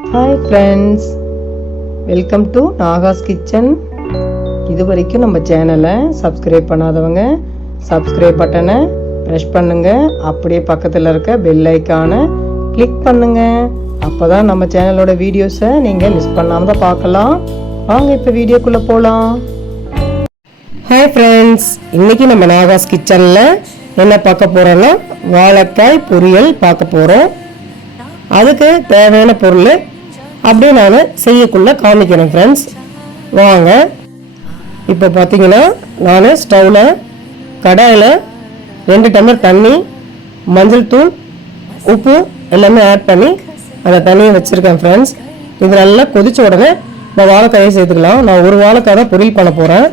Hi friends welcome to Naga's kitchen இது வரைக்கும் நம்ம சேனலை சப்ஸ்கிரைப் பண்ணாதவங்க சப்ஸ்கிரைப் பட்டனை ப்ரெஷ் பண்ணுங்கள் அப்படியே பக்கத்தில் இருக்க பெல் ஐக்கானை கிளிக் பண்ணுங்கள் அப்போ தான் நம்ம சேனலோட வீடியோஸை நீங்கள் மிஸ் பண்ணாமல் தான் பார்க்கலாம். வாங்க இப்போ வீடியோக்குள்ளே போகலாம் ஹாய் ஃப்ரெண்ட்ஸ் இன்றைக்கி நம்ம நாகாஸ் கிச்சனில் என்ன பார்க்க போகிறோன்னா வாழைக்காய் பொரியல் பார்க்க போகிறோம் அதுக்கு தேவையான பொருள் அப்படியே நான் செய்யக்குள்ள காமிக்கிறேன் ஃப்ரெண்ட்ஸ் வாங்க. இப்போ பார்த்தீங்கன்னா நான் ஸ்டவ்வில் கடாயில் ரெண்டு டம்ளர் தண்ணி மஞ்சள் தூள் உப்பு எல்லாமே ஆட் பண்ணி அந்த தண்ணியை வச்சுருக்கேன் ஃப்ரெண்ட்ஸ் இது நல்லா கொதித்த உடனே இந்த வாழைக்காயை சேர்த்துக்கலாம். நான் ஒரு வாழைக்காய் தான் பொரியல் பண்ண போகிறேன்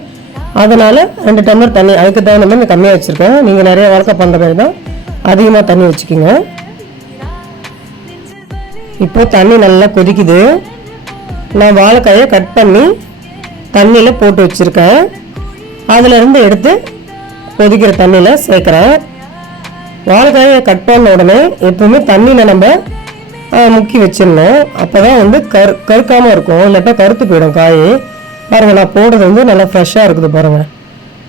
அதனால் ரெண்டு டம்ளர் தண்ணி அதுக்கு தகுந்த மாதிரி நான் கம்மியாக வச்சுருக்கேன். நீங்கள் நிறைய வாழைக்காய் பண்ணுற மாதிரி தான் அதிகமாக தண்ணி வச்சுக்கோங்க. இப்போ தண்ணி நல்லா கொதிக்குது. நான் வாழைக்காயை கட் பண்ணி தண்ணியில் போட்டு வச்சுருக்கேன். அதிலிருந்து எடுத்து கொதிக்கிற தண்ணியில் சேர்க்குறேன். வாழைக்காயை கட் பண்ண உடனே எப்பவுமே தண்ணியில் நம்ம முக்கி வச்சிடணும். அப்போ தான் வந்து கரு கருக்காமல் இருக்கும். இல்லாட்டா கருத்து போயிடும் காய். பாருங்கள் நான் போடுறது வந்து நல்லா ஃப்ரெஷ்ஷாக இருக்குது பாருங்கள்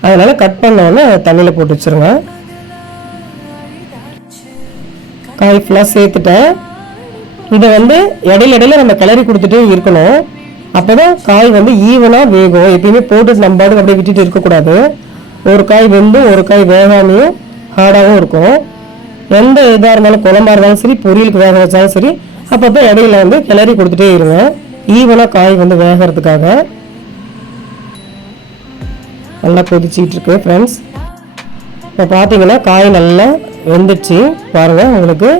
அதனால் கட் பண்ண உடனே தண்ணியில் போட்டு வச்சுருங்க. காய் ஃபுல்லாக சேர்த்துட்டேன். இதை வந்து இடையில இடையில நம்ம கிளறி கொடுத்துட்டே இருக்கணும். அப்போதான் காய் வந்து ஈவனாக வேகும். எப்பயுமே போட்டு நம்ம பாட்டுக்கு அப்படியே விட்டுட்டு இருக்கக்கூடாது. ஒரு காய் வெந்தும் ஒரு காய் வேகாமையும் ஹார்டாகவும் இருக்கும். எந்த இதாக இருந்தாலும் குழம்பா இருந்தாலும் சரி பொரியலுக்கு வேக வச்சாலும் சரி அப்பப்போ இடையில வந்து கிளறி கொடுத்துட்டே இருங்க. ஈவனாக காய் வந்து வேகிறதுக்காக. நல்லா கொதிச்சிட்டு இருக்கு ஃப்ரெண்ட்ஸ் இப்போ பார்த்தீங்கன்னா காய் நல்லா வெந்துச்சு பாருங்கள் உங்களுக்கு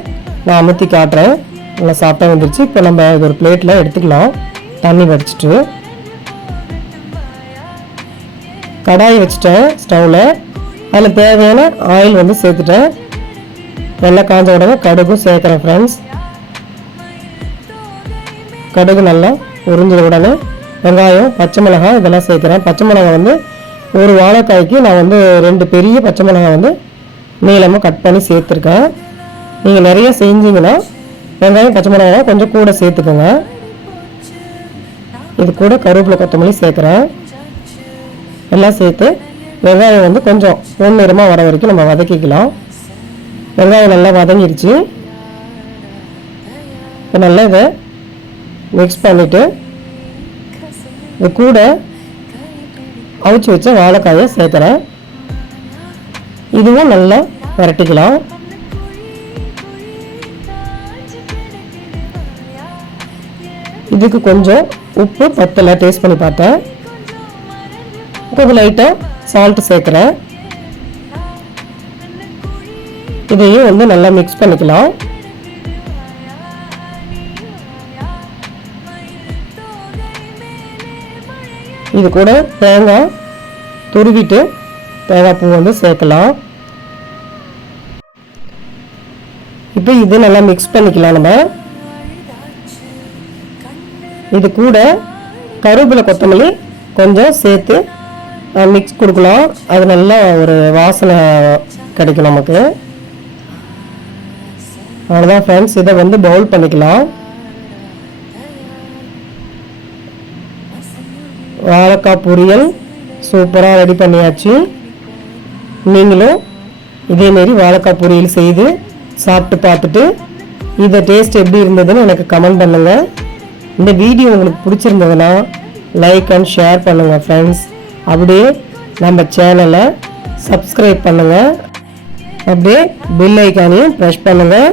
நான் அமுத்தி காட்டுறேன். நல்லா சாப்பிட்டா வந்துருச்சு. இப்போ நம்ம இது ஒரு பிளேட்டில் எடுத்துக்கலாம். தண்ணி வடிச்சிட்டு. கடாய் வச்சுட்டேன் ஸ்டவ்வில் அதில் தேவையான ஆயில் வந்து சேர்த்துட்டேன். எண்ணெய் காஞ்ச உடனே கடுகும் சேர்க்குறேன் ஃப்ரெண்ட்ஸ் கடுகு நல்லா உறிஞ்ச உடனே வெங்காயம் பச்சை மிளகாய் இதெல்லாம் சேர்க்குறேன். பச்சை மிளகாய் வந்து ஒரு வாழைக்காய்க்கு நான் வந்து ரெண்டு பெரிய பச்சை மிளகாய் வந்து நீளமாக கட் பண்ணி சேர்த்துருக்கேன். நீங்கள் நிறைய செஞ்சீங்கன்னா வெங்காயம் பச்சை மிளகாய் கொஞ்சம் கூட சேர்த்துக்கோங்க. இது கூட கருவேப்பிலை கொத்தமல்லி சேர்க்குறேன். எல்லாம் சேர்த்து வெங்காயம் வந்து கொஞ்சம் பொன்னிறமாக வர வரைக்கும் நம்ம வதக்கிக்கலாம். வெங்காயம் நல்லா வதங்கிருச்சு. இப்போ நல்லா இதை மிக்ஸ் பண்ணிவிட்டு இது கூட அவிச்சு வச்ச வாழைக்காயை சேர்க்குறேன். இதுவும் நல்லா விரட்டிக்கலாம் இதுக்கு கொஞ்சம் உப்பு பத்தலை டேஸ்ட் பண்ணி பார்த்தேன். கொஞ்சம் லைட்டாக சால்ட் சேர்க்குறேன். இதையும் வந்து நல்லா மிக்ஸ் பண்ணிக்கலாம். இது கூட தேங்காய் துருவிட்டு தேங்காய் பூ வந்து சேர்க்கலாம். இப்போ இது நல்லா மிக்ஸ் பண்ணிக்கலாம் நம்ம. இது கூட கருவேப்பிலை கொத்தமல்லி கொஞ்சம் சேர்த்து மிக்ஸ் கொடுக்கலாம். அது நல்லா ஒரு வாசனை கிடைக்கும் நமக்கு. அவ்வளோதான் ஃப்ரெண்ட்ஸ் இதை வந்து பவுல் பண்ணிக்கலாம். வாழைக்காய் பொரியல் சூப்பராக ரெடி பண்ணியாச்சு. நீங்களும் இதேமாரி வாழைக்காய் பொரியல் செய்து சாப்பிட்டு பார்த்துட்டு இதை டேஸ்ட் எப்படி இருந்ததுன்னு எனக்கு கமெண்ட் பண்ணுங்கள் இந்த வீடியோ உங்களுக்கு பிடிச்சிருந்ததுன்னா லைக் அண்ட் ஷேர் பண்ணுங்கள் ஃப்ரெண்ட்ஸ் அப்படியே நம்ம சேனலை சப்ஸ்கிரைப் பண்ணுங்கள் அப்படியே பெல் ஐக்கானையும் ப்ரெஷ் பண்ணுங்கள்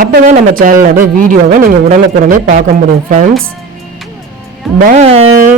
அப்போ தான் நம்ம சேனலோட வீடியோவை நீங்கள் உடனுக்குடனே பார்க்க முடியும் ஃப்ரெண்ட்ஸ் பாய்